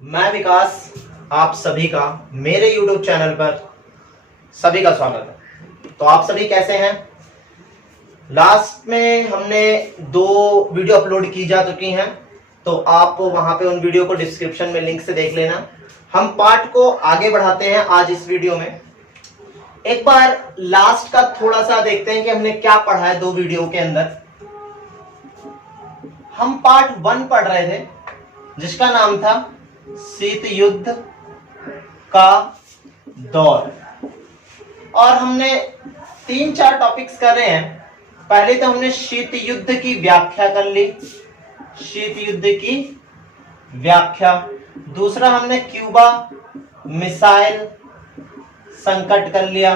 मैं विकास, आप सभी का मेरे YouTube चैनल पर सभी का स्वागत है। तो आप सभी कैसे हैं? लास्ट में हमने 2 वीडियो अपलोड की जा चुकी हैं, तो आप वहां पे उन वीडियो को डिस्क्रिप्शन में लिंक से देख लेना। हम पार्ट को आगे बढ़ाते हैं आज इस वीडियो में। एक बार लास्ट का थोड़ा सा देखते हैं कि हमने क्या पढ़ा है 2 वीडियो के अंदर। हम पार्ट 1 पढ़ रहे थे जिसका नाम था शीत युद्ध का दौर, और हमने 3-4 टॉपिक्स कर रहे हैं। पहले तो हमने शीत युद्ध की व्याख्या कर ली, शीत युद्ध की व्याख्या। दूसरा हमने क्यूबा मिसाइल संकट कर लिया।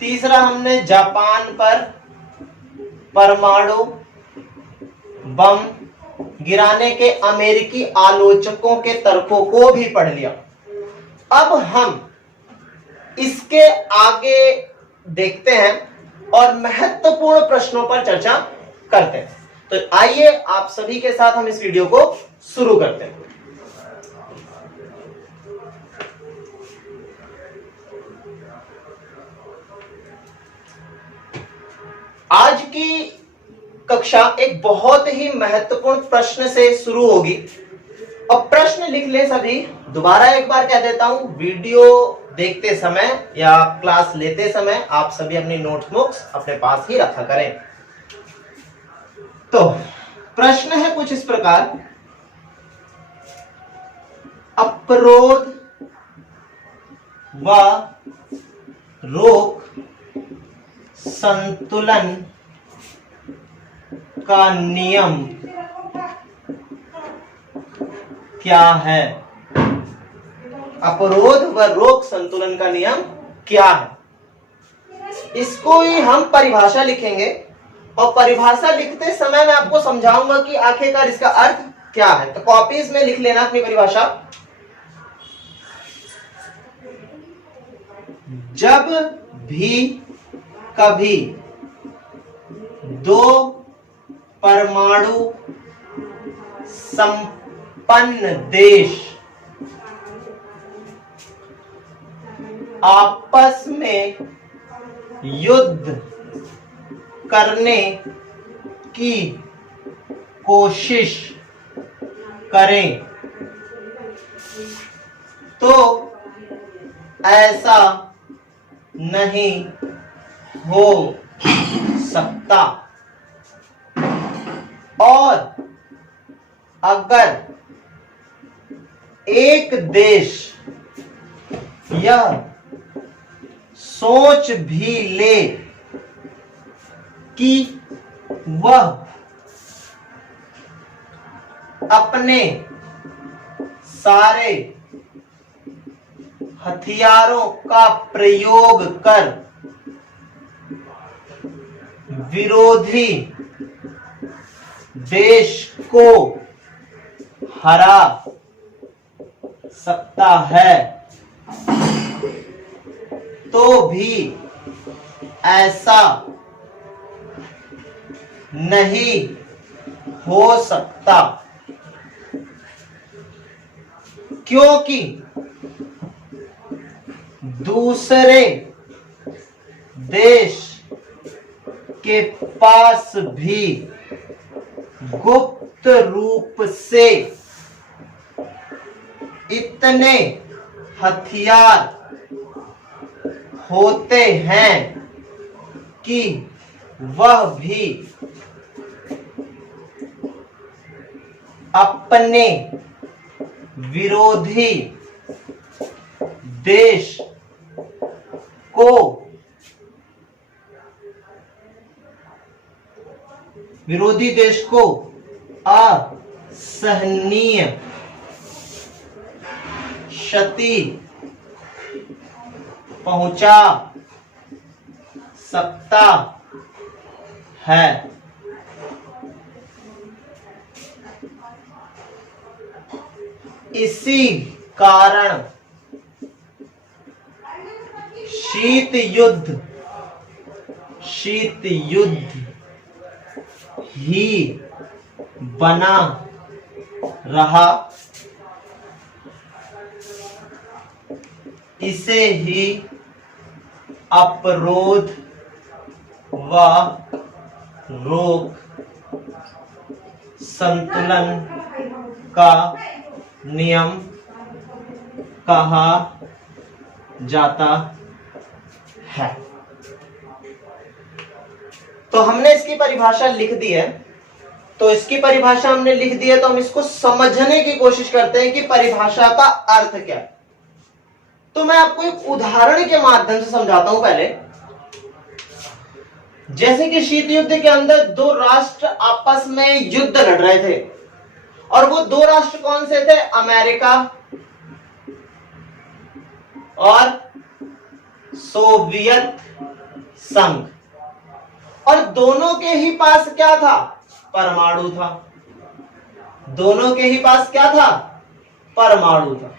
तीसरा हमने जापान पर परमाणु बम गिराने के अमेरिकी आलोचकों के तर्कों को भी पढ़ लिया। अब हम इसके आगे देखते हैं और महत्वपूर्ण प्रश्नों पर चर्चा करते हैं। तो आइए आप सभी के साथ हम इस वीडियो को शुरू करते हैं। आज की कक्षा एक बहुत ही महत्वपूर्ण प्रश्न से शुरू होगी, और प्रश्न लिख ले सभी। दोबारा एक बार कह देता हूं, वीडियो देखते समय या क्लास लेते समय आप सभी अपनी नोटबुक्स अपने पास ही रखा करें। तो प्रश्न है कुछ इस प्रकार: अपरोध व रोक संतुलन का नियम क्या है? अपरोध व रोक संतुलन का नियम क्या है? इसको ही हम परिभाषा लिखेंगे, और परिभाषा लिखते समय मैं आपको समझाऊंगा कि आखिरकार इसका अर्थ क्या है। तो कॉपीज में लिख लेना अपनी परिभाषा। जब भी कभी 2 परमाणु संपन्न देश आपस में युद्ध करने की कोशिश करें तो ऐसा नहीं हो सकता, और अगर एक देश यह सोच भी ले कि वह अपने सारे हथियारों का प्रयोग कर विरोधी देश को हरा सकता है, तो भी ऐसा नहीं हो सकता, क्योंकि दूसरे देश के पास भी गुप्त रूप से इतने हथियार होते हैं कि वह भी अपने विरोधी देश को असहनीय क्षति पहुंचा सकता है। इसी कारण शीत युद्ध ही बना रहा इसे ही अपरोध व रोक संतुलन का नियम कहा जाता है। तो हमने इसकी परिभाषा लिख दी है। तो इसकी परिभाषा हमने लिख दी है, तो हम इसको समझने की कोशिश करते हैं कि परिभाषा का अर्थ क्या है। तो मैं आपको एक उदाहरण के माध्यम से समझाता हूं। पहले जैसे कि शीत युद्ध के अंदर दो राष्ट्र आपस में युद्ध लड़ रहे थे, और वो दो राष्ट्र कौन से थे? अमेरिका और सोवियत संघ। और दोनों के ही पास क्या था? परमाणु था। दोनों के ही पास क्या था? परमाणु था।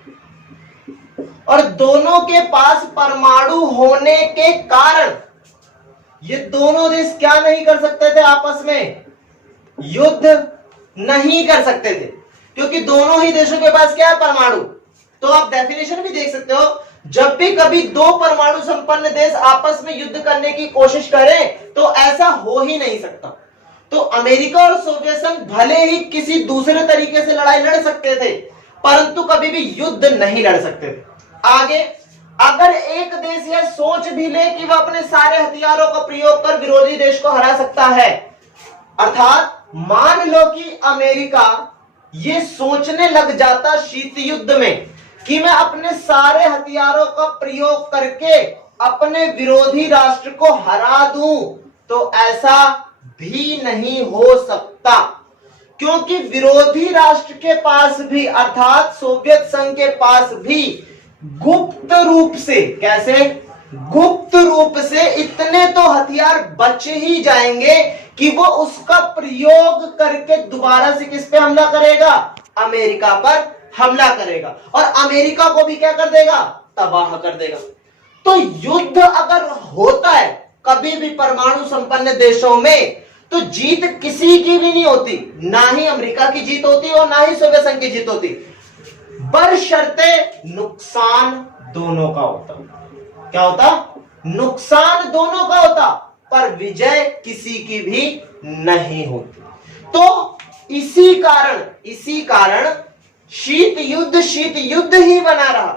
और दोनों के पास परमाणु होने के कारण ये दोनों देश क्या नहीं कर सकते थे? आपस में युद्ध नहीं कर सकते थे, क्योंकि दोनों ही देशों के पास क्या है? परमाणु। तो आप डेफिनेशन भी देख सकते हो, जब भी कभी दो परमाणु संपन्न देश आपस में युद्ध करने की कोशिश करें तो ऐसा हो ही नहीं सकता। तो अमेरिका और सोवियत संघ भले ही किसी दूसरे तरीके से लड़ाई लड़ सकते थे, परंतु कभी भी युद्ध नहीं लड़ सकते थे। आगे, अगर एक देश यह सोच भी ले कि वह अपने सारे हथियारों का प्रयोग कर विरोधी देश को हरा सकता है, अर्थात मान लो कि अमेरिका ये सोचने लग जाता शीत युद्ध में कि मैं अपने सारे हथियारों का प्रयोग करके अपने विरोधी राष्ट्र को हरा दूं, तो ऐसा भी नहीं हो सकता, क्योंकि विरोधी राष्ट्र के पास भी अर्थात सोवियत संघ के पास भी गुप्त रूप से, कैसे? गुप्त रूप से इतने तो हथियार बच ही जाएंगे कि वो उसका प्रयोग करके दोबारा से किस पे हमला करेगा? अमेरिका पर हमला करेगा, और अमेरिका को भी क्या कर देगा? तबाह कर देगा। तो युद्ध अगर होता है कभी भी परमाणु संपन्न देशों में, तो जीत किसी की भी नहीं होती, ना ही अमेरिका की जीत होती और ना ही सोवियत संघ की जीत होती, बशर्ते नुकसान दोनों का होता। क्या होता? नुकसान दोनों का होता, पर विजय किसी की भी नहीं होती। तो इसी कारण शीत युद्ध ही बना रहा,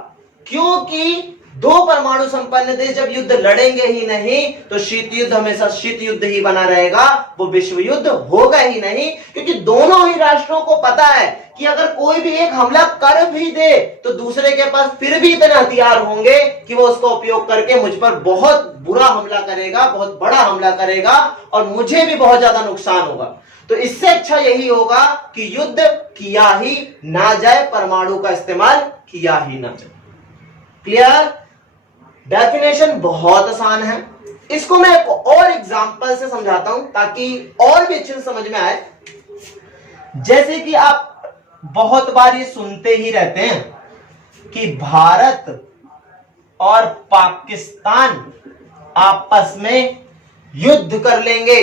क्योंकि दो परमाणु संपन्न देश जब युद्ध लड़ेंगे ही नहीं, तो शीत युद्ध हमेशा शीत युद्ध ही बना रहेगा, वो विश्व युद्ध होगा ही नहीं, क्योंकि दोनों ही राष्ट्रों को पता है कि अगर कोई भी एक हमला कर भी दे तो दूसरे के पास फिर भी इतने हथियार होंगे कि वो उसका उपयोग करके मुझ पर बहुत बुरा हमला करेगा, बहुत बड़ा हमला करेगा, और मुझे भी बहुत ज्यादा नुकसान होगा। तो इससे अच्छा यही होगा कि युद्ध किया ही ना जाए, परमाणु का इस्तेमाल किया ही ना जाए। क्लियर? डेफिनेशन बहुत आसान है। इसको मैं एक और एग्जांपल से समझाता हूं ताकि और भी अच्छे से समझ में आए। जैसे कि आप बहुत बार ये सुनते ही रहते हैं कि भारत और पाकिस्तान आपस में युद्ध कर लेंगे,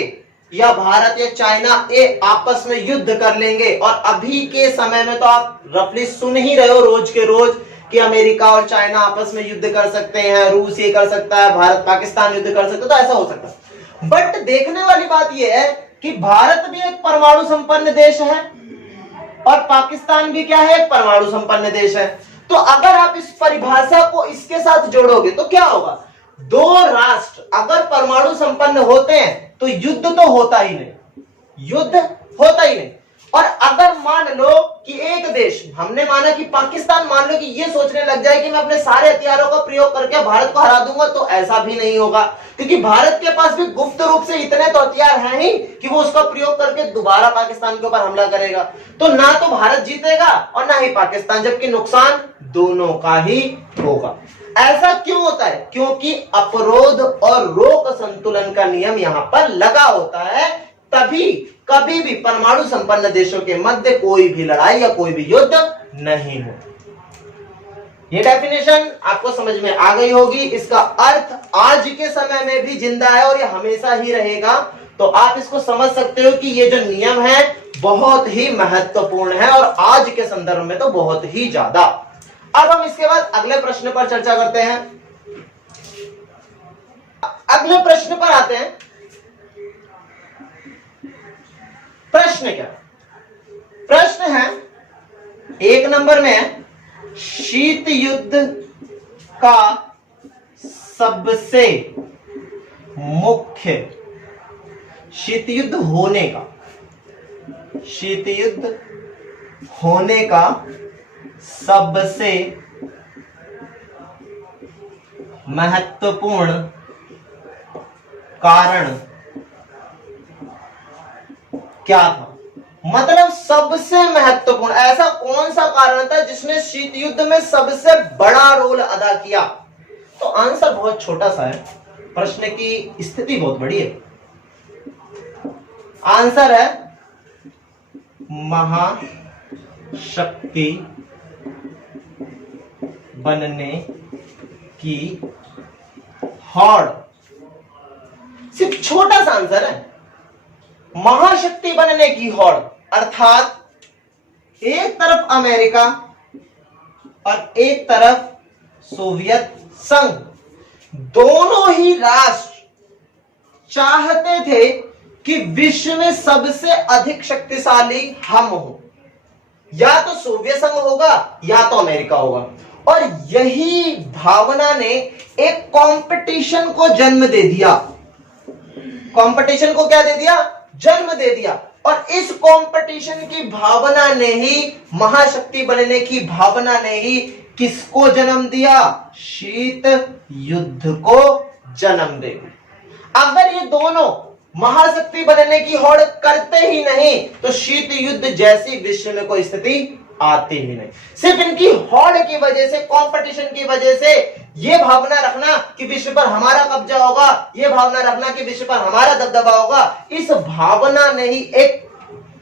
या भारत या चाइना ये आपस में युद्ध कर लेंगे। और अभी के समय में तो आप रफली सुन ही रहे हो रोज के रोज कि अमेरिका और चाइना आपस में युद्ध कर सकते हैं, रूस ये कर सकता है, भारत पाकिस्तान युद्ध कर सकता है, तो ऐसा हो सकता है। बट देखने वाली बात यह है कि भारत भी एक परमाणु संपन्न देश है और पाकिस्तान भी क्या है? एक परमाणु संपन्न देश है। तो अगर आप इस परिभाषा को इसके साथ जोड़ोगे तो क्या होगा? दो राष्ट्र अगर परमाणु संपन्न होते हैं तो युद्ध तो होता ही नहीं, युद्ध होता ही नहीं। और अगर मान लो कि एक देश, हमने माना कि पाकिस्तान मान लो कि ये सोचने लग जाए कि मैं अपने सारे हथियारों का प्रयोग करके भारत को हरा दूंगा, तो ऐसा भी नहीं होगा, क्योंकि भारत के पास भी गुप्त रूप से इतने तो हथियार हैं ही कि वो उसका प्रयोग करके दोबारा पाकिस्तान के ऊपर हमला करेगा। तो ना तो भारत जीतेगा और ना ही पाकिस्तान, जबकि नुकसान दोनों का ही होगा। ऐसा क्यों होता है? क्योंकि अपरोध और रोक संतुलन का नियम यहां पर लगा होता है, तभी कभी भी परमाणु संपन्न देशों के मध्य कोई भी लड़ाई या कोई भी युद्ध नहीं होता। ये डेफिनेशन आपको समझ में आ गई होगी। इसका अर्थ आज के समय में भी जिंदा है और ये हमेशा ही रहेगा। तो आप इसको समझ सकते हो कि ये जो नियम है बहुत ही महत्वपूर्ण है और आज के संदर्भ में तो बहुत ही ज्यादा। अब हम इसके बाद अगले प्रश्न पर चर्चा करते हैं। अगले प्रश्न पर आते हैं। प्रश्न क्या? प्रश्न है 1 नंबर में है शीत युद्ध का सबसे मुख्य शीत युद्ध होने का सबसे महत्वपूर्ण कारण क्या था? मतलब सबसे महत्वपूर्ण ऐसा कौन सा कारण था जिसने शीत युद्ध में सबसे बड़ा रोल अदा किया? तो आंसर बहुत छोटा सा है, प्रश्न की स्थिति बहुत बड़ी है। आंसर है महाशक्ति बनने की होड़। सिर्फ छोटा सा आंसर है, महाशक्ति बनने की होड़। अर्थात एक तरफ अमेरिका और एक तरफ सोवियत संघ, दोनों ही राष्ट्र चाहते थे कि विश्व में सबसे अधिक शक्तिशाली हम हो, या तो सोवियत संघ होगा या तो अमेरिका होगा। और यही भावना ने एक कंपटीशन को जन्म दे दिया। कंपटीशन को क्या दे दिया? जन्म दे दिया। और इस कंपटीशन की भावना ने ही, महाशक्ति बनने की भावना ने ही किसको जन्म दिया? शीत युद्ध को जन्म दे। अगर ये दोनों महाशक्ति बनने की होड़ करते ही नहीं तो शीत युद्ध जैसी विश्व में कोई स्थिति आती ही नहीं। सिर्फ इनकी होड़ की वजह से, कंपटीशन की वजह से, ये भावना रखना कि विश्व पर हमारा कब्जा होगा, ये भावना रखना कि विश्व पर हमारा दबदबा होगा, इस भावना ने ही एक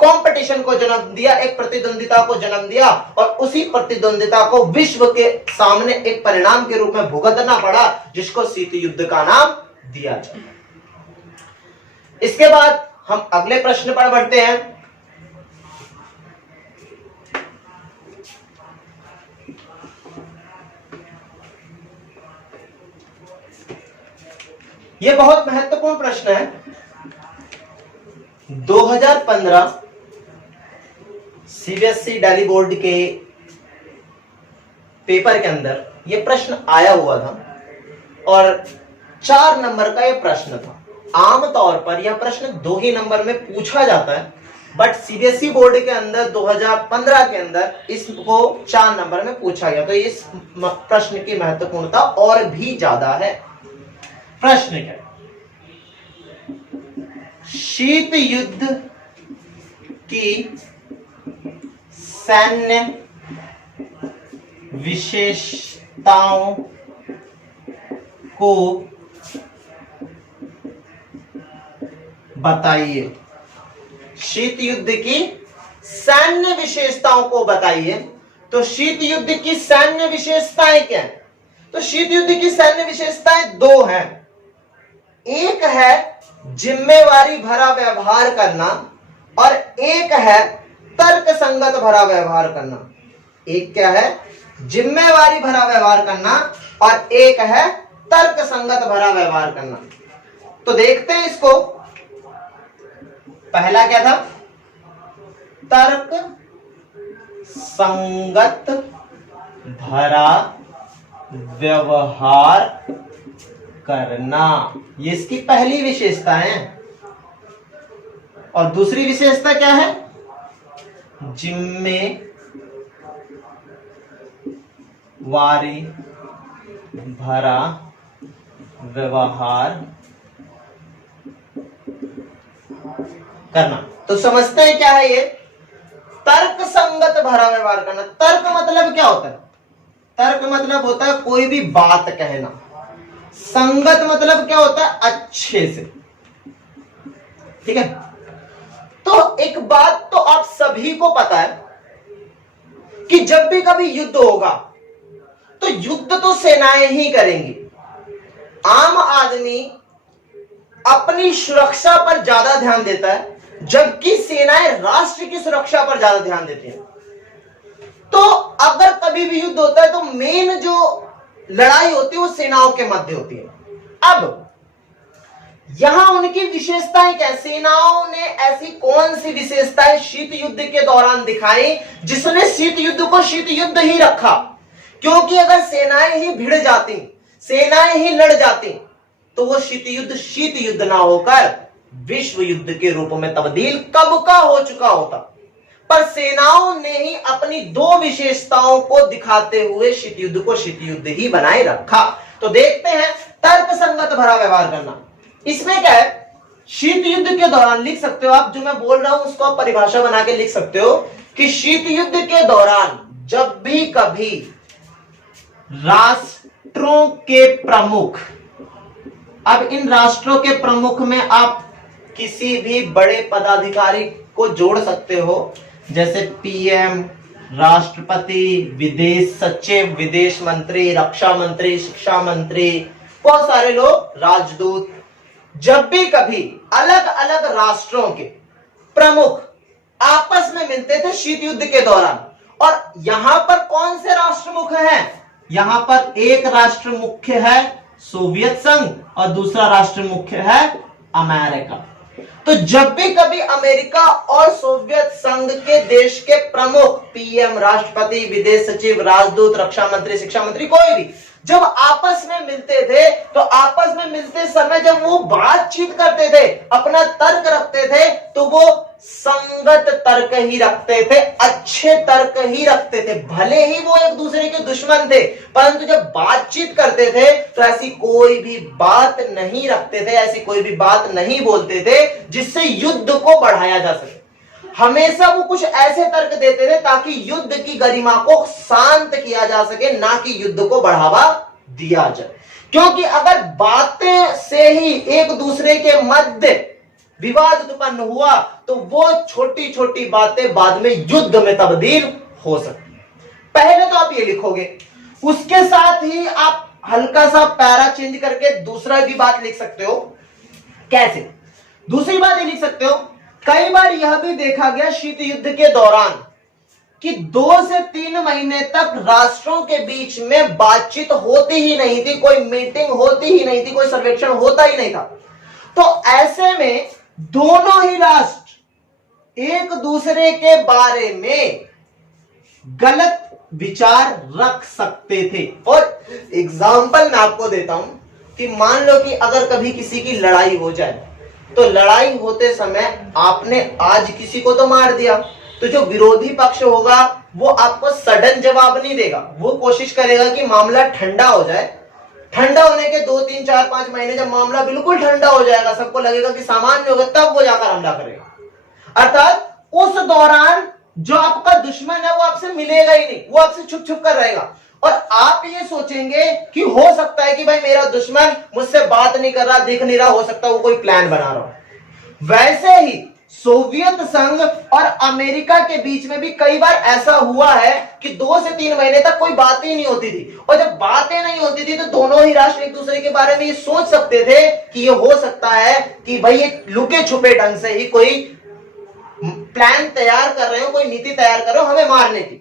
कंपटीशन को जन्म दिया, एक प्रतिद्वंदिता को जन्म दिया। और उसी प्रतिद्वंदिता को विश्व के सामने एक परिणाम के रूप में भुगतना पड़ा, जिसको शीत युद्ध का नाम दिया जाए। इसके बाद हम अगले प्रश्न पर बढ़ते हैं। यह बहुत महत्वपूर्ण प्रश्न है। 2015 सीबीएसई दिल्ली बोर्ड के पेपर के अंदर यह प्रश्न आया हुआ था और 4 नंबर का यह प्रश्न था। आमतौर पर यह प्रश्न 2 ही नंबर में पूछा जाता है, बट सीबीएसई बोर्ड के अंदर 2015 के अंदर इसको 4 नंबर में पूछा गया, तो इस प्रश्न की महत्वपूर्णता और भी ज्यादा है। प्रश्न क्या है? शीत युद्ध की सैन्य विशेषताओं को बताइए। शीत युद्ध की सैन्य विशेषताओं को बताइए। तो शीत युद्ध की सैन्य विशेषताएं क्या है? तो शीत युद्ध की सैन्य विशेषताएं 2 हैं। एक है जिम्मेवारी भरा व्यवहार करना और एक है तर्क संगत भरा व्यवहार करना। एक क्या है? जिम्मेवारी भरा व्यवहार करना और एक है तर्क संगत भरा व्यवहार करना। तो देखते हैं इसको। पहला क्या था? तर्क संगत भरा व्यवहार करना, ये इसकी पहली विशेषता है। और दूसरी विशेषता क्या है? जिम्मेवारी भरा व्यवहार करना। तो समझते हैं क्या है ये? तर्क संगत भरा व्यवहार करना। तर्क मतलब क्या होता है? तर्क मतलब होता है कोई भी बात कहना। संगत मतलब क्या होता है? अच्छे से। ठीक है। तो एक बात तो आप सभी को पता है कि जब भी कभी युद्ध होगा तो युद्ध तो सेनाएं ही करेंगी। आम आदमी अपनी सुरक्षा पर ज्यादा ध्यान देता है, जबकि सेनाएं राष्ट्र की सुरक्षा पर ज्यादा ध्यान देती हैं। तो अगर कभी भी युद्ध होता है तो मेन जो लड़ाई होती है वो सेनाओं के मध्य होती है। अब यहां उनकी विशेषताएं क्या है? सेनाओं ने ऐसी कौन सी विशेषताएं शीत युद्ध के दौरान दिखाई जिसने शीत युद्ध को शीत युद्ध ही रखा? क्योंकि अगर सेनाएं ही भिड़ जाती, सेनाएं ही लड़ जाती, तो वो शीत युद्ध ना होकर विश्व युद्ध के रूप में तब्दील कब का हो चुका होता। पर सेनाओं ने ही अपनी दो विशेषताओं को दिखाते हुए शीत युद्ध को शीत युद्ध ही बनाए रखा। तो देखते हैं तर्क संगत भरा व्यवहार करना। इसमें क्या है? शीत युद्ध के दौरान लिख सकते हो आप, जो मैं बोल रहा हूं उसको आप परिभाषा बना के लिख सकते हो कि शीत युद्ध के दौरान जब भी कभी राष्ट्रों के प्रमुख, अब इन राष्ट्रों के प्रमुख में आप किसी भी बड़े पदाधिकारी को जोड़ सकते हो, जैसे पीएम, राष्ट्रपति, विदेश सचिव, विदेश मंत्री, रक्षा मंत्री, शिक्षा मंत्री, बहुत सारे लोग, राजदूत। जब भी कभी अलग अलग राष्ट्रों के प्रमुख आपस में मिलते थे शीत युद्ध के दौरान, और यहां पर कौन से राष्ट्र मुख्य हैं? यहां पर एक राष्ट्र मुख्य है सोवियत संघ और दूसरा राष्ट्र मुख्य है अमेरिका। तो जब भी कभी अमेरिका और सोवियत संघ के देश के प्रमुख, पीएम, राष्ट्रपति, विदेश सचिव, राजदूत, रक्षा मंत्री, शिक्षा मंत्री, कोई भी जब आपस में मिलते थे, तो आपस में मिलते समय जब वो बातचीत करते थे, अपना तर्क रखते थे, तो वो संगत तर्क ही रखते थे, अच्छे तर्क ही रखते थे। भले ही वो एक दूसरे के दुश्मन थे, परंतु जब बातचीत करते थे तो ऐसी कोई भी बात नहीं रखते थे, ऐसी कोई भी बात नहीं बोलते थे जिससे युद्ध को बढ़ाया जा सके। हमेशा वो कुछ ऐसे तर्क देते थे ताकि युद्ध की गरिमा को शांत किया जा सके, ना कि युद्ध को बढ़ावा दिया जाए। क्योंकि अगर बातें से ही एक दूसरे के मध्य विवाद उत्पन्न हुआ तो वो छोटी छोटी बातें बाद में युद्ध में तब्दील हो सकती है। पहले तो आप ये लिखोगे, उसके साथ ही आप हल्का सा पैरा चेंज करके दूसरा भी बात लिख सकते हो। कैसे? दूसरी बात ये लिख सकते हो, कई बार यह भी देखा गया शीत युद्ध के दौरान कि 2 से 3 महीने तक राष्ट्रों के बीच में बातचीत होती ही नहीं थी, कोई मीटिंग होती ही नहीं थी, कोई सर्वेक्षण होता ही नहीं था। तो ऐसे में दोनों ही राष्ट्र एक दूसरे के बारे में गलत विचार रख सकते थे। और एग्जाम्पल मैं आपको देता हूं कि मान लो कि अगर कभी किसी की लड़ाई हो जाए, तो लड़ाई होते समय आपने आज किसी को तो मार दिया, तो जो विरोधी पक्ष होगा वो आपको सडन जवाब नहीं देगा, वो कोशिश करेगा कि मामला ठंडा हो जाए। ठंडा होने के 2, 3, 4, 5 महीने जब मामला बिल्कुल ठंडा हो जाएगा, सबको लगेगा कि सामान्य हो गया, तब वो जाकर हमला करेगा। अर्थात उस दौरान जो आपका दुश्मन है वो आपसे मिलेगा ही नहीं, वो आपसे छुप छुप कर रहेगा। और आप ये सोचेंगे कि हो सकता है कि भाई मेरा दुश्मन मुझसे बात नहीं कर रहा, दिख नहीं रहा, हो सकता है वो कोई प्लान बना रहा हो। वैसे ही सोवियत संघ और अमेरिका के बीच में भी कई बार ऐसा हुआ है कि 2 से 3 महीने तक कोई बात ही नहीं होती थी। और जब बातें नहीं होती थी तो दोनों ही राष्ट्र एक दूसरे के बारे में ये सोच सकते थे कि ये हो सकता है कि भाई ये लुके छुपे ढंग से ही कोई प्लान तैयार कर रहे हो, कोई नीति तैयार कर रहे हो हमें मारने की।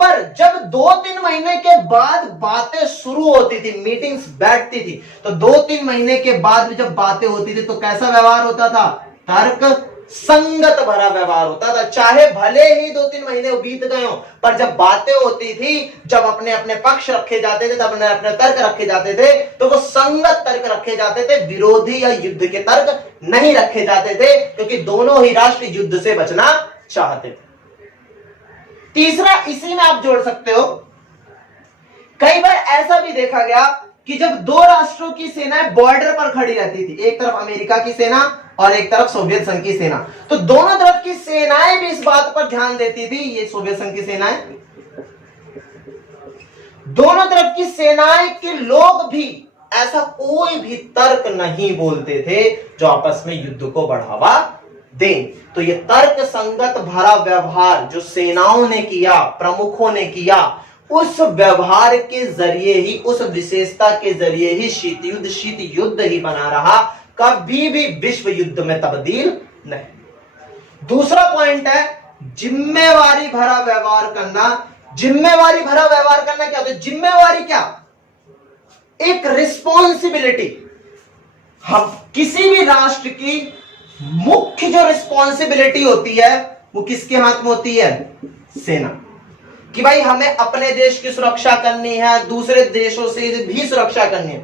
पर जब 2-3 महीने के बाद बातें शुरू होती थी, मीटिंग्स बैठती थी, तो 2-3 महीने के बाद जब बातें होती थी तो कैसा व्यवहार होता था? तर्क संगत भरा व्यवहार होता था। चाहे भले ही 2-3 महीने बीत गए हो, पर जब बातें होती थी, जब अपने अपने पक्ष रखे जाते थे, तब अपने अपने तर्क रखे जाते थे, तो वो संगत तर्क रखे जाते थे, विरोधी या युद्ध के तर्क नहीं रखे जाते थे, क्योंकि दोनों ही राष्ट्र युद्ध से बचना चाहते थे। तीसरा इसी में आप जोड़ सकते हो, कई बार ऐसा भी देखा गया कि जब 2 राष्ट्रों की सेनाएं बॉर्डर पर खड़ी रहती थी, एक तरफ अमेरिका की सेना और एक तरफ सोवियत संघ की सेना, तो दोनों तरफ की सेनाएं भी इस बात पर ध्यान देती थी, ये सोवियत संघ की सेनाएं, दोनों तरफ की सेनाएं के लोग भी ऐसा कोई भी तर्क नहीं बोलते थे जो आपस में युद्ध को बढ़ावा दे। तो ये तर्क संगत भरा व्यवहार जो सेनाओं ने किया, प्रमुखों ने किया, उस व्यवहार के जरिए ही, उस विशेषता के जरिए ही शीत युद्ध ही बना रहा, कभी भी विश्व युद्ध में तब्दील नहीं। दूसरा पॉइंट है जिम्मेवारी भरा व्यवहार करना। जिम्मेवारी भरा व्यवहार करना क्या होता है? जिम्मेवारी क्या? एक रिस्पॉन्सिबिलिटी। हम किसी भी राष्ट्र की मुख्य जो रिस्पॉन्सिबिलिटी होती है वो किसके हाथ में होती है? सेना। कि भाई हमें अपने देश की सुरक्षा करनी है, दूसरे देशों से भी सुरक्षा करनी है,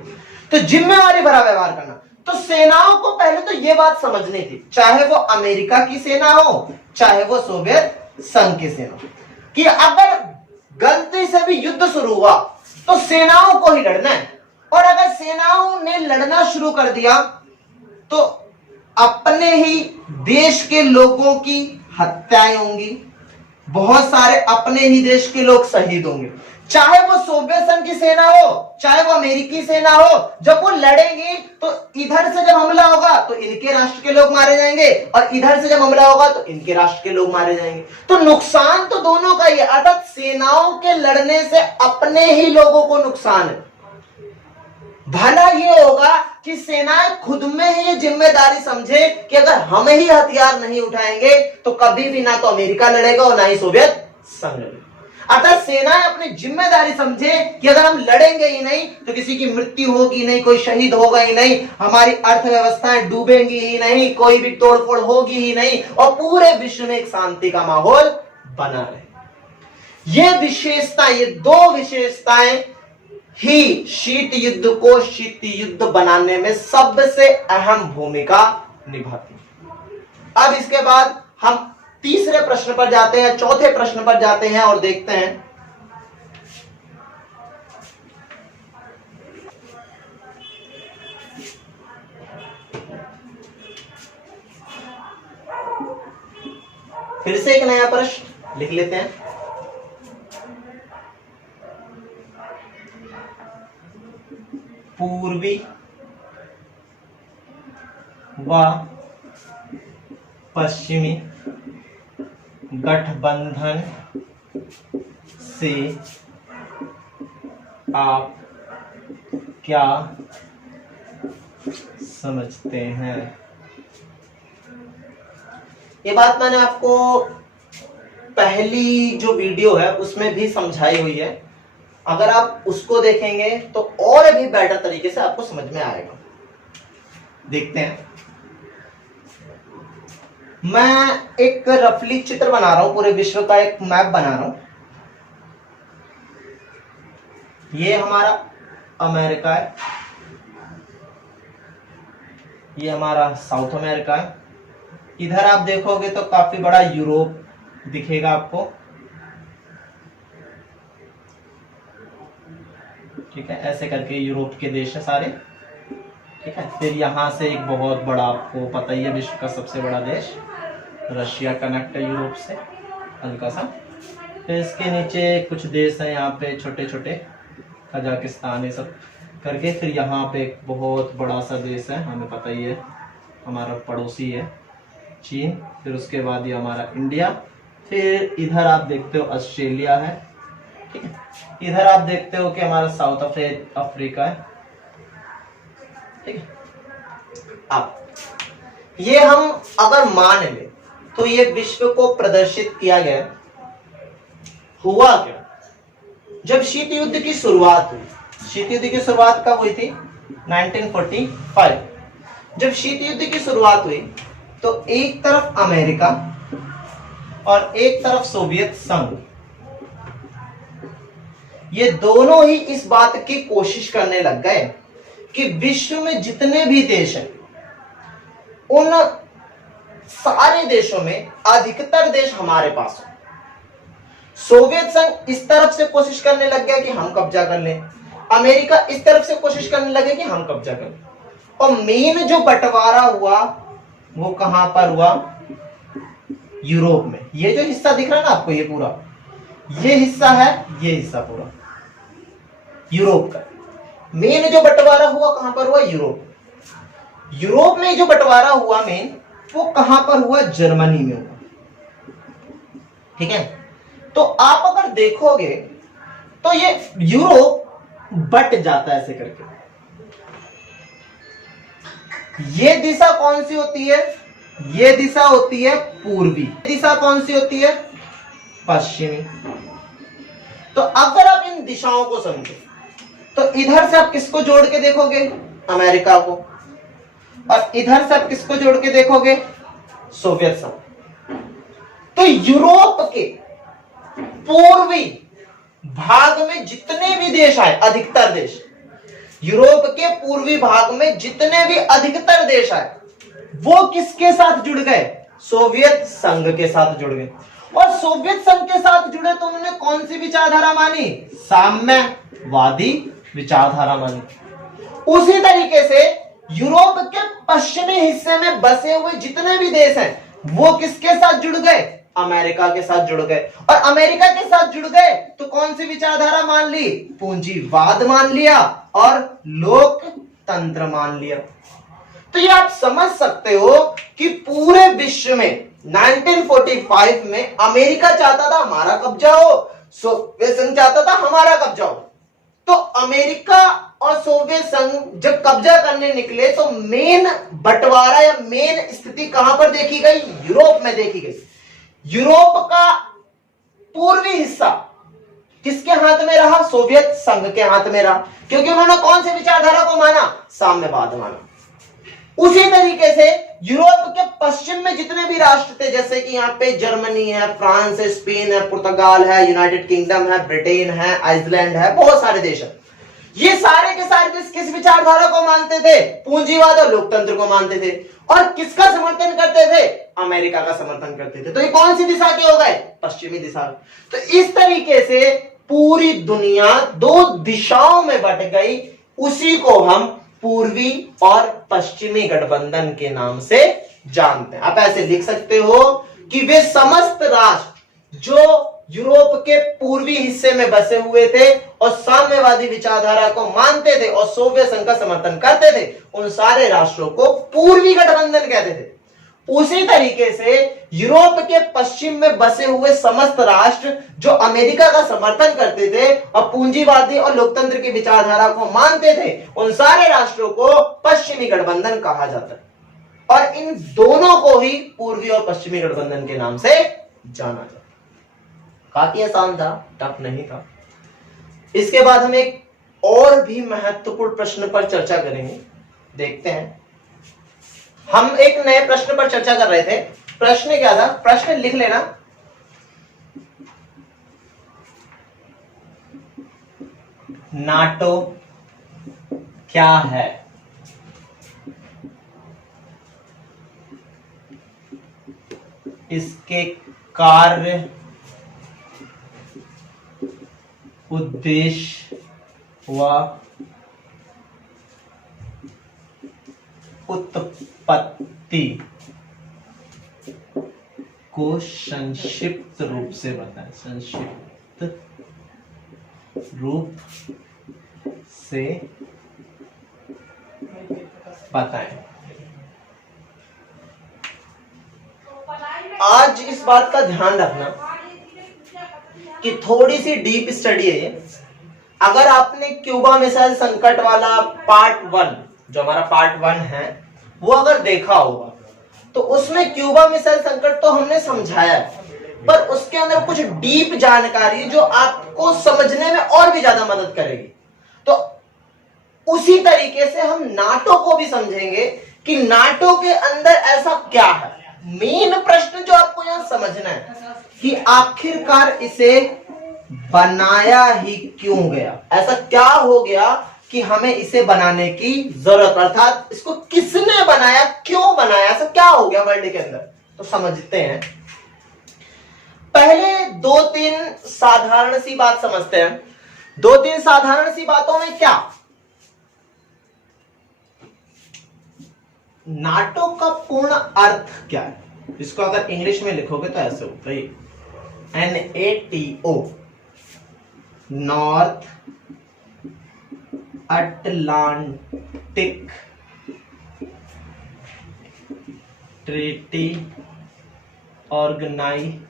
तो जिम्मेवारी भरा व्यवहार करना। तो सेनाओं को पहले तो यह बात समझनी थी, चाहे वो अमेरिका की सेना हो, चाहे वो सोवियत संघ की सेना, कि अगर गलती से भी युद्ध शुरू हुआ तो सेनाओं को ही लड़ना है। और अगर सेनाओं ने लड़ना शुरू कर दिया तो अपने ही देश के लोगों की हत्याएं होंगी, बहुत सारे अपने ही देश के लोग शहीद होंगे। चाहे वो सोवियत संघ की सेना हो, चाहे वो अमेरिकी सेना हो, जब वो लड़ेंगी तो इधर से जब हमला होगा तो इनके राष्ट्र के लोग मारे जाएंगे, और इधर से जब हमला होगा तो इनके राष्ट्र के लोग मारे जाएंगे। तो नुकसान तो दोनों का ही है, अर्थात सेनाओं के लड़ने से अपने ही लोगों को नुकसान है। भला ये होगा कि सेनाएं खुद में ही ये जिम्मेदारी समझे कि अगर हम ही हथियार नहीं उठाएंगे तो कभी भी ना तो अमेरिका लड़ेगा और ना ही सोवियत संघ लड़ेगा। अतः सेनाएं अपनी जिम्मेदारी समझे कि अगर हम लड़ेंगे ही नहीं तो किसी की मृत्यु होगी नहीं, कोई शहीद होगा ही नहीं, हमारी अर्थव्यवस्थाएं डूबेंगी ही नहीं, कोई भी तोड़फोड़ होगी ही नहीं, और पूरे विश्व में एक शांति का माहौल बना रहे। ये विशेषता, ये दो विशेषताएं ही शीत युद्ध को शीत युद्ध बनाने में सबसे अहम भूमिका निभाती है। अब इसके बाद हम तीसरे प्रश्न पर जाते हैं, चौथे प्रश्न पर जाते हैं और देखते हैं फिर से एक नया प्रश्न लिख लेते हैं। पूर्वी व पश्चिमी गठबंधन से आप क्या समझते हैं? ये बात मैंने आपको पहली जो वीडियो है उसमें भी समझाई हुई है, अगर आप उसको देखेंगे तो और भी बेटर तरीके से आपको समझ में आएगा। देखते हैं, मैं एक रफली चित्र बना रहा हूं, पूरे विश्व का एक मैप बना रहा हूं। ये हमारा अमेरिका है, ये हमारा साउथ अमेरिका है। इधर आप देखोगे तो काफी बड़ा यूरोप दिखेगा आपको, ठीक है, ऐसे करके यूरोप के देश है सारे, ठीक है। फिर यहाँ से एक बहुत बड़ा, आपको पता ही है, विश्व का सबसे बड़ा देश रशिया कनेक्ट है यूरोप से हल्का सा। फिर इसके नीचे कुछ देश हैं यहाँ पे छोटे छोटे, कजाकिस्तान, ये सब करके। फिर यहाँ पे एक बहुत बड़ा सा देश है, हमें पता ही है, हमारा पड़ोसी है चीन। फिर उसके बाद ये हमारा इंडिया। फिर इधर आप देखते हो ऑस्ट्रेलिया है, ठीक है। इधर आप देखते हो कि हमारा साउथ अफ्रीका है, ठीक है। अब ये हम अगर मान लें तो ये विश्व को प्रदर्शित किया गया। हुआ क्या? जब शीत युद्ध की शुरुआत हुई, शीत युद्ध की शुरुआत कब हुई थी? 1945। जब शीत युद्ध की शुरुआत हुई तो एक तरफ अमेरिका और एक तरफ सोवियत संघ, ये दोनों ही इस बात की कोशिश करने लग गए कि विश्व में जितने भी देश हैं उन सारे देशों में अधिकतर देश हमारे पास हो। सोवियत संघ इस तरफ से कोशिश करने लग गया कि हम कब्जा कर लें, अमेरिका इस तरफ से कोशिश करने लगे कि हम कब्जा कर लें। और मेन जो बंटवारा हुआ वो कहां पर हुआ? यूरोप में। ये जो हिस्सा दिख रहा है ना आपको, ये पूरा ये हिस्सा है, ये हिस्सा पूरा यूरोप का। मेन जो बंटवारा हुआ कहां पर हुआ? यूरोप। यूरोप में जो बंटवारा हुआ मेन, वो कहां पर हुआ? जर्मनी में हुआ, ठीक है। तो आप अगर देखोगे तो ये यूरोप बट जाता है ऐसे करके। ये दिशा कौन सी होती है? ये दिशा होती है पूर्वी। दिशा कौन सी होती है? पश्चिमी। तो अगर आप इन दिशाओं को समझे तो इधर से आप किसको जोड़ के देखोगे, अमेरिका को, और इधर से आप किसको जोड़ के देखोगे, सोवियत संघ। तो यूरोप के पूर्वी भाग में जितने भी देश आए, अधिकतर देश, यूरोप के पूर्वी भाग में जितने भी अधिकतर देश आए वो किसके साथ जुड़ गए, सोवियत संघ के साथ जुड़ गए। और सोवियत संघ के साथ जुड़े तो उन्होंने कौन सी विचारधारा मानी, साम्यवादी विचारधारा मानी। उसी तरीके से यूरोप के पश्चिमी हिस्से में बसे हुए जितने भी देश हैं वो किसके साथ जुड़ गए, अमेरिका के साथ जुड़ गए। और अमेरिका के साथ जुड़ गए तो कौन सी विचारधारा मान ली, पूंजीवाद मान लिया और लोकतंत्र मान लिया। तो ये आप समझ सकते हो कि पूरे विश्व में 1945 में अमेरिका चाहता था हमारा कब्जा हो, सोवियत संघ चाहता था हमारा कब्जा हो। तो अमेरिका और सोवियत संघ जब कब्जा करने निकले तो मेन बंटवारा या मेन स्थिति कहां पर देखी गई, यूरोप में देखी गई। यूरोप का पूर्वी हिस्सा किसके हाथ में रहा, सोवियत संघ के हाथ में रहा, क्योंकि उन्होंने कौन सी विचारधारा को माना, साम्यवाद माना। उसी तरीके से यूरोप के पश्चिम में जितने भी राष्ट्र थे, जैसे कि यहाँ पे जर्मनी है, फ्रांस है, स्पेन है, पुर्तगाल है, यूनाइटेड किंगडम है, ब्रिटेन है, आइसलैंड है, बहुत सारे देश हैं। ये सारे के सारे देश किस विचारधारा को मानते थे, पूंजीवाद और लोकतंत्र को मानते थे। और किसका समर्थन करते थे, अमेरिका का समर्थन करते थे। तो ये कौन सी दिशा के हो गए, पश्चिमी दिशा। तो इस तरीके से पूरी दुनिया दो दिशाओं में बट गई। उसी को हम पूर्वी और पश्चिमी गठबंधन के नाम से जानते हैं। आप ऐसे लिख सकते हो कि वे समस्त राष्ट्र जो यूरोप के पूर्वी हिस्से में बसे हुए थे और साम्यवादी विचारधारा को मानते थे और सोवियत संघ का समर्थन करते थे, उन सारे राष्ट्रों को पूर्वी गठबंधन कहते थे। उसी तरीके से यूरोप के पश्चिम में बसे हुए समस्त राष्ट्र जो अमेरिका का समर्थन करते थे और पूंजीवादी और लोकतंत्र की विचारधारा को मानते थे, उन सारे राष्ट्रों को पश्चिमी गठबंधन कहा जाता है। और इन दोनों को ही पूर्वी और पश्चिमी गठबंधन के नाम से जाना जाता है। काफी आसान था, टफ नहीं था। इसके बाद हम एक और भी महत्वपूर्ण प्रश्न पर चर्चा करेंगे। देखते हैं, हम एक नए प्रश्न पर चर्चा कर रहे थे। प्रश्न क्या था, प्रश्न लिख लेना। नाटो क्या है, इसके कार्य, उद्देश्य व उत्पत्ति को संक्षिप्त रूप से बताएं, संक्षिप्त रूप से बताएं। आज इस बात का ध्यान रखना कि थोड़ी सी डीप स्टडी है ये। अगर आपने क्यूबा मिसाइल संकट वाला पार्ट 1, जो हमारा पार्ट 1 है, वो अगर देखा होगा तो उसमें क्यूबा मिसाइल संकट तो हमने समझाया है, पर उसके अंदर कुछ डीप जानकारी जो आपको समझने में और भी ज्यादा मदद करेगी। तो उसी तरीके से हम नाटो को भी समझेंगे कि नाटो के अंदर ऐसा क्या है। मेन प्रश्न जो आपको यहां समझना है कि आखिरकार इसे बनाया ही क्यों गया, ऐसा क्या हो गया कि हमें इसे बनाने की जरूरत, अर्थात इसको किसने बनाया, क्यों बनाया, ऐसा क्या हो गया वर्ल्ड के अंदर। तो समझते हैं। पहले 2-3 साधारण सी बात समझते हैं। 2-3 साधारण सी बातों में क्या, नाटो का पूर्ण अर्थ क्या है। इसको अगर इंग्लिश में लिखोगे तो ऐसे होता है, NATO, North Atlantic Treaty Organization.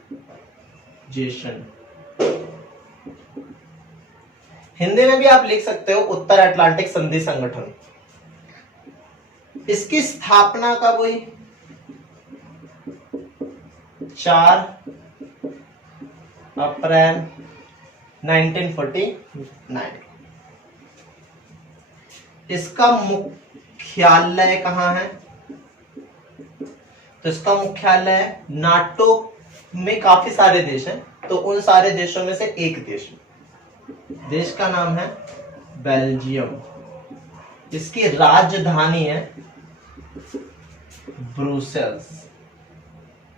Hindi में भी आप लिख सकते हो उत्तर अटलांटिक संधि संगठन। इसकी स्थापना कब हुई, 4 अप्रैल 1949। इसका मुख्यालय कहाँ है? तो इसका मुख्यालय नाटो में काफी सारे देश हैं, तो उन सारे देशों में से एक देश का नाम है बेल्जियम। इसकी राजधानी है ब्रुसेल्स।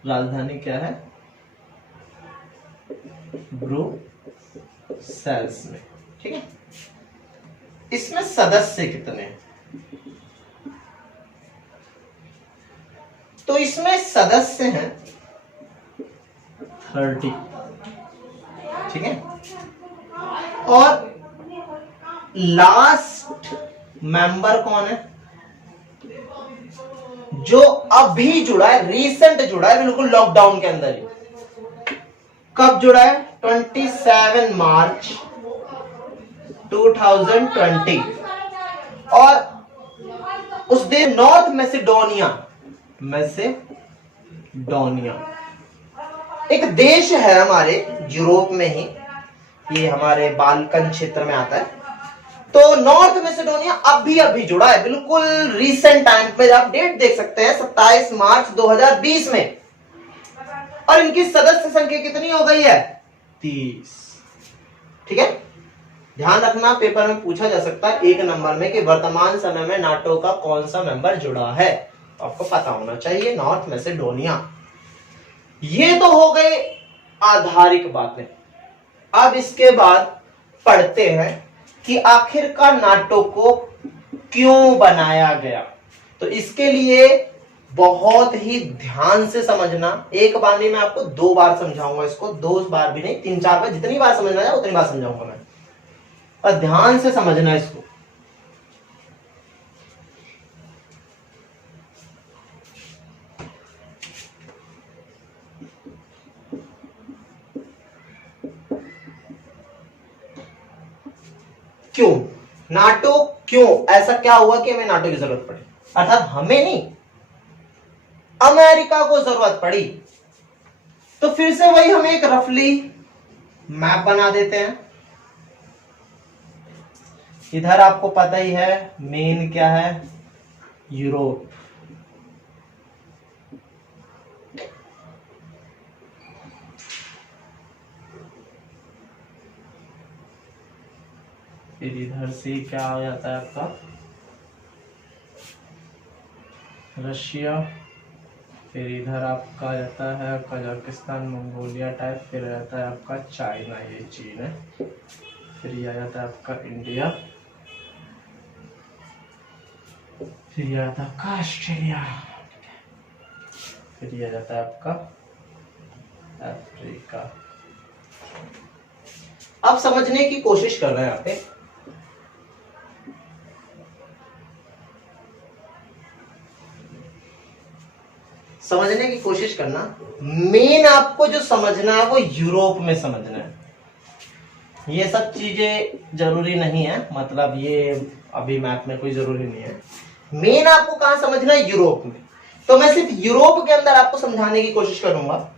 राजधानी क्या है? ब्रुसेल्स में। ठीक है। इसमें सदस्य कितने हैं? तो इसमें सदस्य हैं 30। ठीक है। और लास्ट मेंबर कौन है? जो अभी जुड़ा है, रिसेंट जुड़ा है, बिल्कुल लॉकडाउन के अंदर ही। कब जुड़ा है? 27 मार्च 2020। और उस दिन नॉर्थ मैसेडोनिया एक देश है हमारे यूरोप में ही, ये हमारे बाल्कन क्षेत्र में आता है। तो नॉर्थ मैसेडोनिया अभी जुड़ा है, बिल्कुल रीसेंट टाइम पे। आप डेट देख सकते हैं 27 मार्च 2020 में। और इनकी सदस्य संख्या कितनी हो गई है? 30। ठीक है। ध्यान रखना, पेपर में पूछा जा सकता है 1 नंबर में कि वर्तमान समय में नाटो का कौन सा मेंबर जुड़ा है। तो आपको पता होना चाहिए नॉर्थ मैसेडोनिया। ये तो हो गए आधारिक बातें। अब इसके बाद पढ़ते हैं कि आखिरकार नाटो को क्यों बनाया गया। तो इसके लिए बहुत ही ध्यान से समझना। एक बार नहीं, मैं आपको 2 बार समझाऊंगा इसको। 2 बार भी नहीं, 3-4 बार, जितनी बार समझना है उतनी बार समझाऊंगा मैं। और ध्यान से समझना इसको। क्यों नाटो? क्यों ऐसा क्या हुआ कि हमें नाटो की जरूरत पड़ी? अर्थात हमें नहीं, अमेरिका को जरूरत पड़ी। तो फिर से वही हम एक रफली मैप बना देते हैं। इधर आपको पता ही है मेन क्या है, यूरोप। फिर इधर से क्या हो जाता है आपका रशिया। फिर इधर आपका रहता है कजाकिस्तान, मंगोलिया टाइप। फिर रहता है आपका चाइना, ये चीन है। फिर ये आ जाता है आपका इंडिया। फिर ये आता है आपका ऑस्ट्रेलिया। फिर ये आ जाता है आपका अफ्रीका। अब समझने की कोशिश कर रहे हैं यहाँ पे। समझने की कोशिश करना। मेन आपको जो समझना है वो यूरोप में समझना है। ये सब चीजें जरूरी नहीं है, मतलब ये अभी मैप में कोई जरूरी नहीं है। मेन आपको कहां समझना है? यूरोप में। तो मैं सिर्फ यूरोप के अंदर आपको समझाने की कोशिश करूंगा।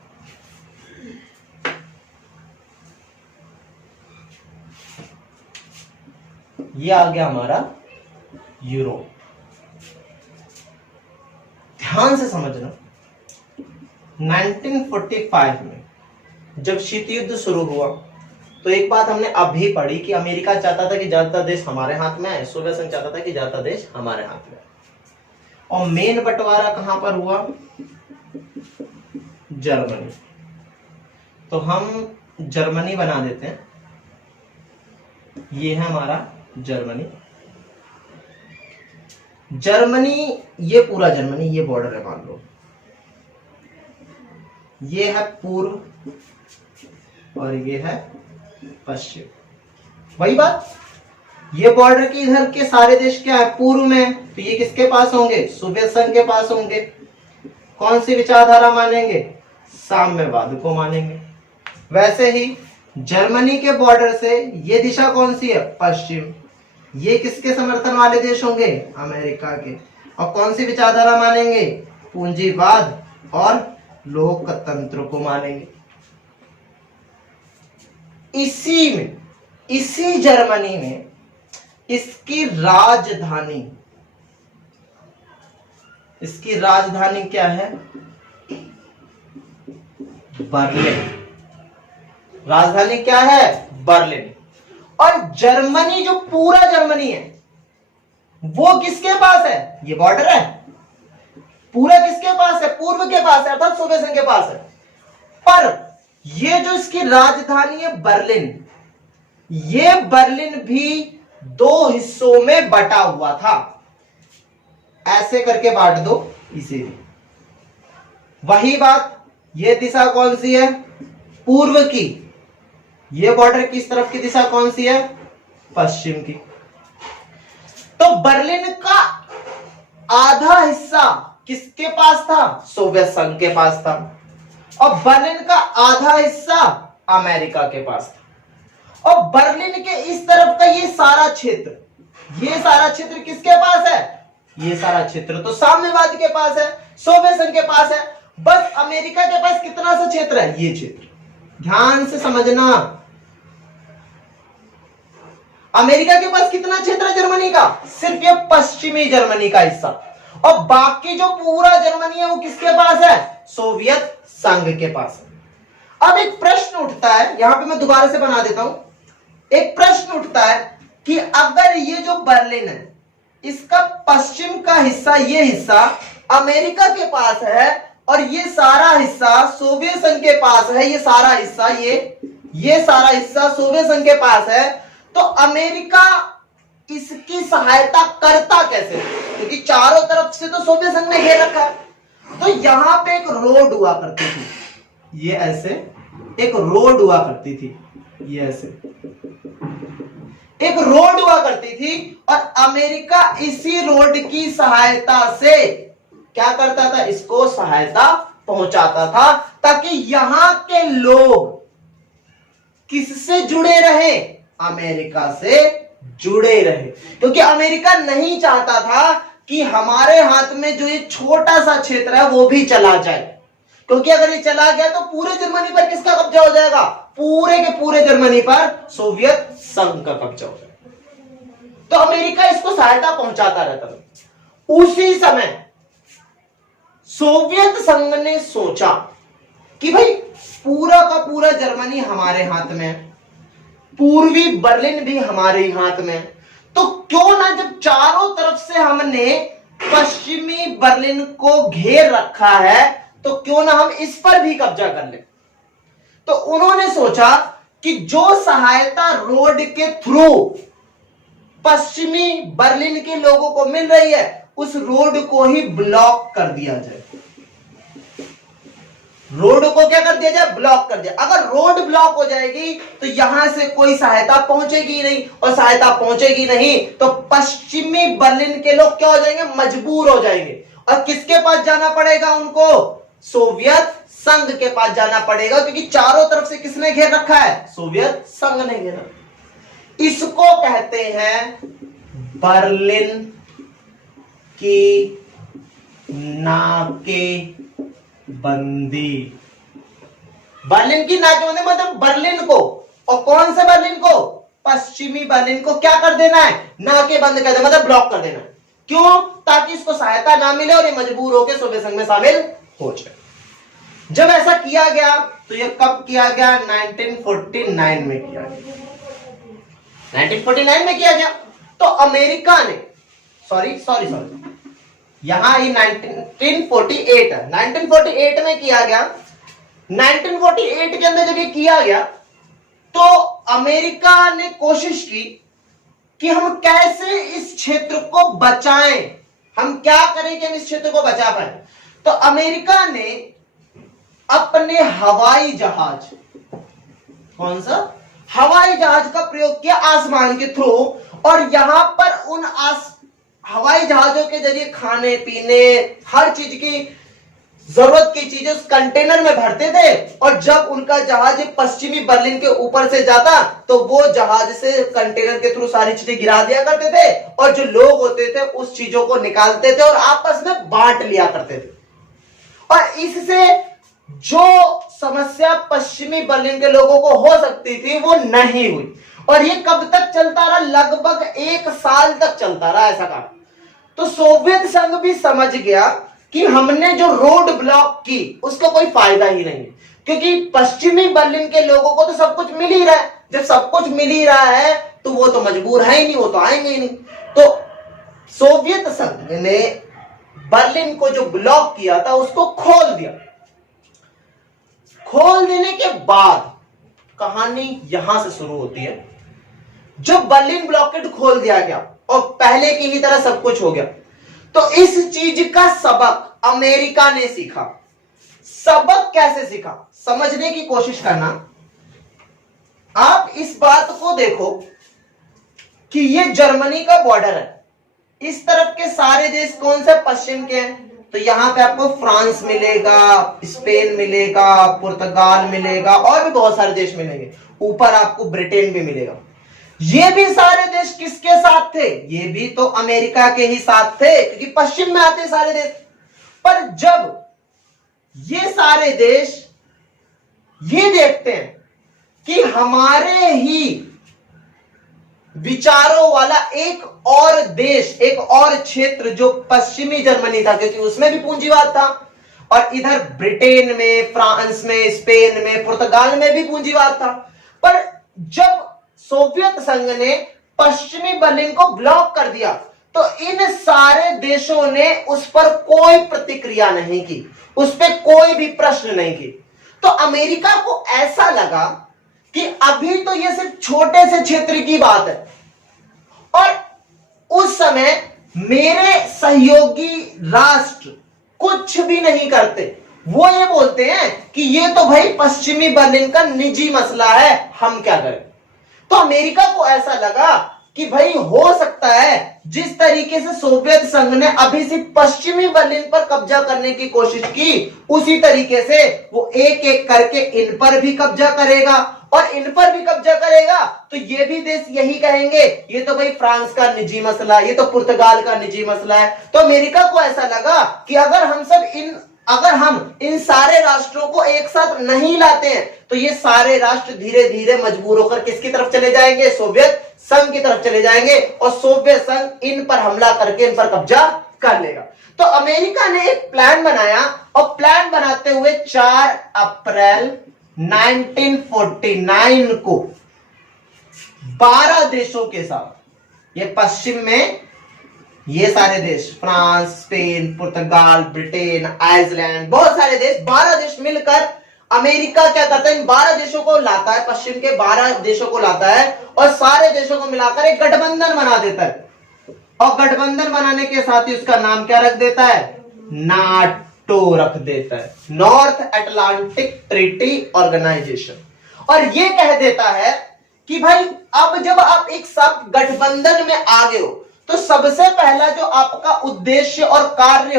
ये आ गया हमारा यूरोप। ध्यान से समझना। 1945 में जब शीत युद्ध शुरू हुआ तो एक बात हमने अभी पढ़ी कि अमेरिका चाहता था कि ज्यादातर देश हमारे हाथ में आए, सोवियत संघ चाहता था कि ज्यादातर देश हमारे हाथ में आए। और मेन बंटवारा कहां पर हुआ? जर्मनी। तो हम जर्मनी बना देते हैं। ये है हमारा जर्मनी। जर्मनी, ये पूरा जर्मनी, ये बॉर्डर है मान लो। ये है पूर्व और ये है पश्चिम। वही बात, ये बॉर्डर की इधर के सारे देश क्या है? पूर्व में। तो ये किसके पास होंगे? सोवियत संघ के पास होंगे। कौन सी विचारधारा मानेंगे? साम्यवाद को मानेंगे। वैसे ही जर्मनी के बॉर्डर से ये दिशा कौन सी है? पश्चिम। ये किसके समर्थन वाले देश होंगे? अमेरिका के। और कौन सी विचारधारा मानेंगे? पूंजीवाद और लोकतंत्र को मानेंगे। इसी जर्मनी में इसकी राजधानी क्या है? बर्लिन। राजधानी क्या है? बर्लिन। और जर्मनी, जो पूरा जर्मनी है, वो किसके पास है? ये बॉर्डर है, पूरा किसके पास है? पूर्व के पास है, अर्थात सोवियत संघ के पास है। पर ये जो इसकी राजधानी है बर्लिन, ये बर्लिन भी दो हिस्सों में बटा हुआ था। ऐसे करके बांट दो इसे भी। वही बात, ये दिशा कौन सी है? पूर्व की। ये बॉर्डर किस तरफ की दिशा कौन सी है? पश्चिम की। तो बर्लिन का आधा हिस्सा किसके पास था? सोवियत संघ के पास था। और बर्लिन का आधा हिस्सा अमेरिका के पास था। और बर्लिन के इस तरफ का ये सारा क्षेत्र किसके पास है? ये सारा क्षेत्र तो साम्यवाद के पास है, सोवियत संघ के पास है। बस अमेरिका के पास कितना सा क्षेत्र है? ये क्षेत्र। ध्यान से समझना, अमेरिका के पास कितना क्षेत्र है जर्मनी का? सिर्फ ये पश्चिमी जर्मनी का हिस्सा। और बाकी जो पूरा जर्मनी है वो किसके पास है? सोवियत संघ के पास है। अब एक प्रश्न उठता है, यहां पे मैं दोबारा से बना देता हूं। एक प्रश्न उठता है कि अगर ये जो बर्लिन है, इसका पश्चिम का हिस्सा, ये हिस्सा अमेरिका के पास है और ये सारा हिस्सा सोवियत संघ के पास है, ये सारा हिस्सा सोवियत संघ के पास है, तो अमेरिका इसकी सहायता करता कैसे? क्योंकि चारों तरफ से तो सोवियत संघ ने घेर रखा है। तो यहां पे एक रोड हुआ करती थी, ये ऐसे एक रोड हुआ करती थी, ये ऐसे एक रोड हुआ करती थी। और अमेरिका इसी रोड की सहायता से क्या करता था? इसको सहायता पहुंचाता था, ताकि यहां के लोग किससे जुड़े रहे? अमेरिका से जुड़े रहे। क्योंकि अमेरिका नहीं चाहता था कि हमारे हाथ में जो ये छोटा सा क्षेत्र है वो भी चला जाए, क्योंकि अगर ये चला गया तो पूरे जर्मनी पर किसका कब्जा हो जाएगा? पूरे के पूरे जर्मनी पर सोवियत संघ का कब्जा हो जाएगा। तो अमेरिका इसको सहायता पहुंचाता रहता था। उसी समय सोवियत संघ ने सोचा कि भाई पूरा का पूरा जर्मनी हमारे हाथ में है, पूर्वी बर्लिन भी हमारे हाथ में है, तो क्यों ना, जब चारों तरफ से हमने पश्चिमी बर्लिन को घेर रखा है, तो क्यों ना हम इस पर भी कब्जा कर लें। तो उन्होंने सोचा कि जो सहायता रोड के थ्रू पश्चिमी बर्लिन के लोगों को मिल रही है, उस रोड को ही ब्लॉक कर दिया जाए। रोड को क्या कर दिया जाए? ब्लॉक कर दिया। अगर रोड ब्लॉक हो जाएगी तो यहां से कोई सहायता पहुंचेगी नहीं, और सहायता पहुंचेगी नहीं तो पश्चिमी बर्लिन के लोग क्या हो जाएंगे? मजबूर हो जाएंगे। और किसके पास जाना पड़ेगा उनको? सोवियत संघ के पास जाना पड़ेगा, क्योंकि चारों तरफ से किसने घेर रखा है? सोवियत संघ ने घेरा। इसको कहते हैं बर्लिन की नाकेबंदी। बर्लिन की नाकेबंदी मतलब बर्लिन को, और कौन से बर्लिन को? पश्चिमी बर्लिन को क्या कर देना है? नाकेबंद कर देना, मतलब ब्लॉक कर देना। क्यों? ताकि इसको सहायता ना मिले और ये मजबूर होकर सोवियत संघ में शामिल हो जाए। जब ऐसा किया गया तो ये कब किया गया? 1949 में किया गया। 1949 में किया गया। तो अमेरिका ने सॉरी यहां ये 1948 है, 1948 में किया गया। 1948 के अंदर जब ये किया गया तो अमेरिका ने कोशिश की कि हम कैसे इस क्षेत्र को बचाएं, हम क्या करें कि हम इस क्षेत्र को बचा पाए। तो अमेरिका ने अपने हवाई जहाज, कौन सा? हवाई जहाज का प्रयोग किया आसमान के थ्रू, और यहां पर उन हवाई जहाजों के जरिए खाने पीने हर चीज की जरूरत की चीजें उस कंटेनर में भरते थे। और जब उनका जहाज पश्चिमी बर्लिन के ऊपर से जाता तो वो जहाज से कंटेनर के थ्रू सारी चीजें गिरा दिया करते थे, और जो लोग होते थे उस चीजों को निकालते थे और आपस में बांट लिया करते थे। और इससे जो समस्या पश्चिमी बर्लिन के लोगों को हो सकती थी वो नहीं हुई। और ये कब तक चलता रहा? लगभग 1 साल तक चलता रहा ऐसा काम। तो सोवियत संघ भी समझ गया कि हमने जो रोड ब्लॉक की उसका कोई फायदा ही नहीं है, क्योंकि पश्चिमी बर्लिन के लोगों को तो सब कुछ मिल ही रहा है। जब सब कुछ मिल ही रहा है तो वो तो मजबूर है ही नहीं, वो तो आएंगे ही नहीं। तो सोवियत संघ ने बर्लिन को जो ब्लॉक किया था उसको खोल दिया। खोल देने के बाद कहानी यहां से शुरू होती है। जब बर्लिन ब्लॉकेड खोल दिया गया और पहले की ही तरह सब कुछ हो गया, तो इस चीज का सबक अमेरिका ने सीखा। सबक कैसे सीखा समझने की कोशिश करना। आप इस बात को देखो कि ये जर्मनी का बॉर्डर है, इस तरफ के सारे देश कौन से? पश्चिम के हैं। तो यहां पे आपको फ्रांस मिलेगा, स्पेन मिलेगा, पुर्तगाल मिलेगा और भी बहुत सारे देश मिलेंगे। ऊपर आपको ब्रिटेन भी मिलेगा। ये भी सारे देश किसके साथ थे? ये भी तो अमेरिका के ही साथ थे, क्योंकि पश्चिम में आते सारे देश। पर जब ये सारे देश ये देखते हैं कि हमारे ही विचारों वाला एक और देश, एक और क्षेत्र जो पश्चिमी जर्मनी था, क्योंकि उसमें भी पूंजीवाद था, और इधर ब्रिटेन में, फ्रांस में, स्पेन में, पुर्तगाल में भी पूंजीवाद था। पर जब सोवियत संघ ने पश्चिमी बर्लिन को ब्लॉक कर दिया तो इन सारे देशों ने उस पर कोई प्रतिक्रिया नहीं की, उस पर कोई भी प्रश्न नहीं की। तो अमेरिका को ऐसा लगा कि अभी तो ये सिर्फ छोटे से क्षेत्र की बात है, और उस समय मेरे सहयोगी राष्ट्र कुछ भी नहीं करते। वो ये बोलते हैं कि ये तो भाई पश्चिमी बर्लिन का निजी मसला है, हम क्या करें। तो अमेरिका को ऐसा लगा कि भाई हो सकता है जिस तरीके से सोवियत संघ ने अभी से पश्चिमी बर्लिन पर कब्जा करने की कोशिश की, उसी तरीके से वो एक एक करके इन पर भी कब्जा करेगा, और इन पर भी कब्जा करेगा तो ये भी देश यही कहेंगे ये तो भाई फ्रांस का निजी मसला, ये तो पुर्तगाल का निजी मसला है। तो अमेरिका को ऐसा लगा कि अगर हम इन सारे राष्ट्रों को एक साथ नहीं लाते हैं तो ये सारे राष्ट्र धीरे धीरे मजबूर होकर किसकी तरफ चले जाएंगे? सोवियत संघ की तरफ चले जाएंगे, और सोवियत संघ इन पर हमला करके इन पर कब्जा कर लेगा। तो अमेरिका ने एक प्लान बनाया, और प्लान बनाते हुए 4 अप्रैल 1949 को 12 देशों के साथ, ये पश्चिम में ये सारे देश, फ्रांस, स्पेन, पुर्तगाल, ब्रिटेन, आइसलैंड, बहुत सारे देश, 12 देश मिलकर अमेरिका क्या करता है? इन 12 देशों को लाता है, पश्चिम के 12 देशों को लाता है, और सारे देशों को मिलाकर एक गठबंधन बना देता है। और गठबंधन बनाने के साथ ही उसका नाम क्या रख देता है? नाटो रख देता है, नॉर्थ अटलांटिक ट्रीटी ऑर्गेनाइजेशन। और ये कह देता है कि भाई अब जब आप एक साथ गठबंधन में आ गए हो तो सबसे पहला जो आपका उद्देश्य और कार्य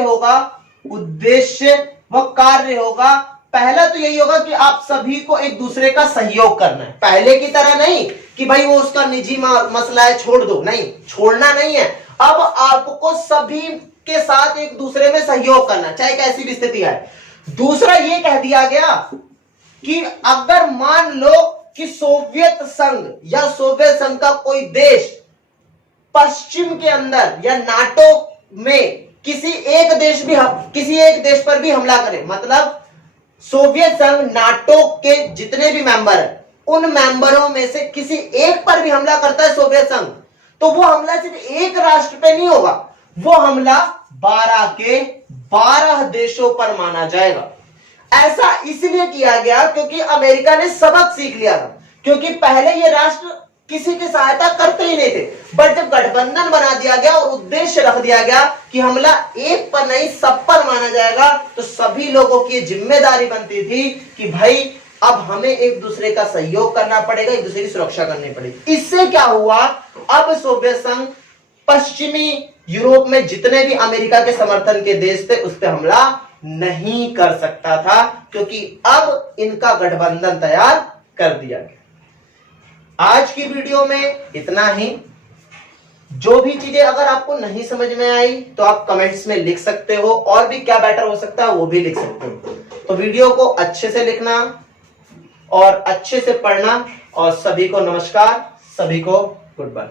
होगा, पहला तो यही होगा कि आप सभी को एक दूसरे का सहयोग करना है। पहले की तरह नहीं कि भाई वो उसका निजी मसला है छोड़ दो, नहीं, छोड़ना नहीं है। अब आपको सभी के साथ एक दूसरे में सहयोग करना, चाहे कैसी भी स्थिति आए। दूसरा ये कह दिया गया कि अगर मान लो कि सोवियत संघ या सोवियत संघ का कोई देश पश्चिम के अंदर या नाटो में किसी एक देश पर भी हमला करे, मतलब सोवियत संघ नाटो के जितने भी मेंबर हैं उन मेंबरों में से किसी एक पर भी हमला करता है सोवियत संघ, तो वो हमला सिर्फ एक राष्ट्र पे नहीं होगा, वो हमला 12 के 12 देशों पर माना जाएगा। ऐसा इसलिए किया गया क्योंकि अमेरिका ने सबक सीख लिया था, क्योंकि पहले ये राष्ट्र किसी की सहायता करते ही नहीं थे। बट जब गठबंधन बना दिया गया और उद्देश्य रख दिया गया कि हमला एक पर नहीं सब पर माना जाएगा, तो सभी लोगों की जिम्मेदारी बनती थी कि भाई अब हमें एक दूसरे का सहयोग करना पड़ेगा, एक दूसरे की सुरक्षा करनी पड़ेगी। इससे क्या हुआ? अब सोवियत संघ पश्चिमी यूरोप में जितने भी अमेरिका के समर्थन के देश थे उस पर हमला नहीं कर सकता था, क्योंकि अब इनका गठबंधन तैयार कर दिया गया। आज की वीडियो में इतना ही। जो भी चीजें अगर आपको नहीं समझ में आई तो आप कमेंट्स में लिख सकते हो, और भी क्या बेटर हो सकता है वो भी लिख सकते हो। तो वीडियो को अच्छे से लिखना और अच्छे से पढ़ना। और सभी को नमस्कार, सभी को गुड बाय।